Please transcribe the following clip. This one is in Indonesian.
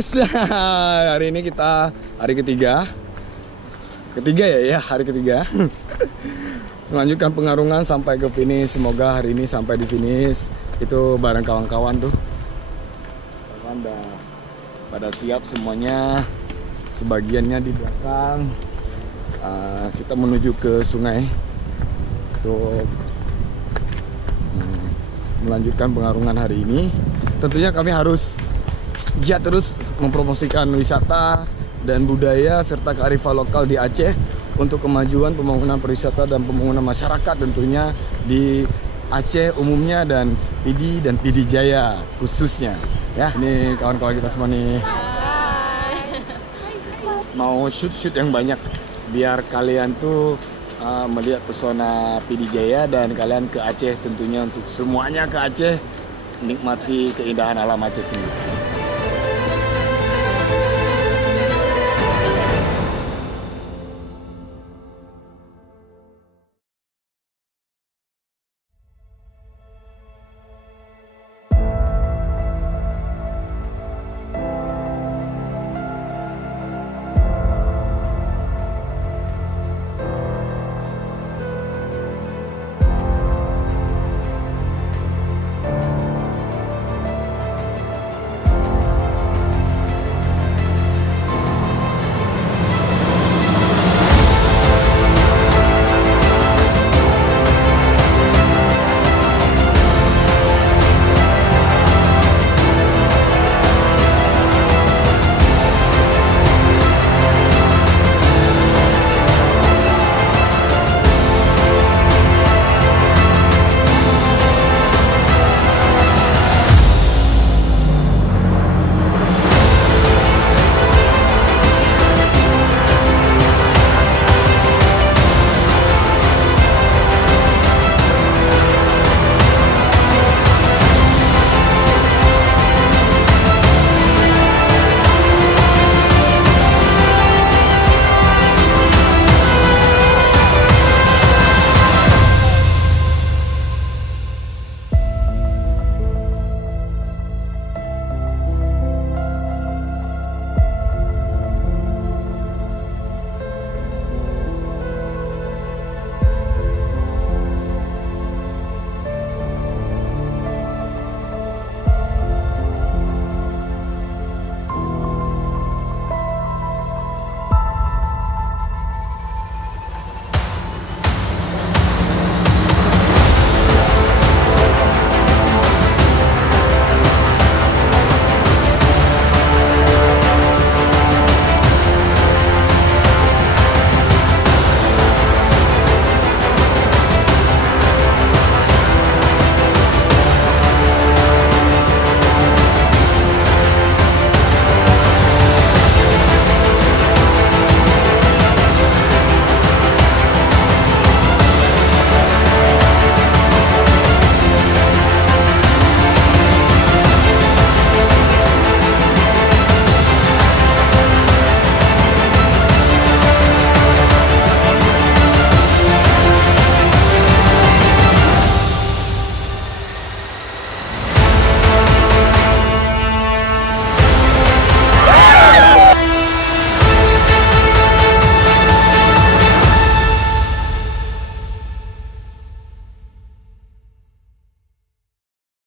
guys, hari ini kita hari ketiga hari ketiga melanjutkan pengarungan sampai ke finish. Semoga hari ini sampai di finish. Itu bareng kawan-kawan tuh, kawan udah pada siap semuanya, sebagiannya di belakang. Kita menuju ke sungai untuk melanjutkan pengarungan hari ini. Tentunya kami harus giat terus mempromosikan wisata dan budaya serta kearifan lokal di Aceh untuk kemajuan pembangunan pariwisata dan pembangunan masyarakat tentunya di Aceh umumnya dan Pidi Jaya khususnya. Ya, ini kawan-kawan kita semua nih. Mau shoot yang banyak biar kalian tuh melihat pesona Pidi Jaya dan kalian ke Aceh tentunya untuk semuanya ke Aceh nikmati keindahan alam Aceh sendiri.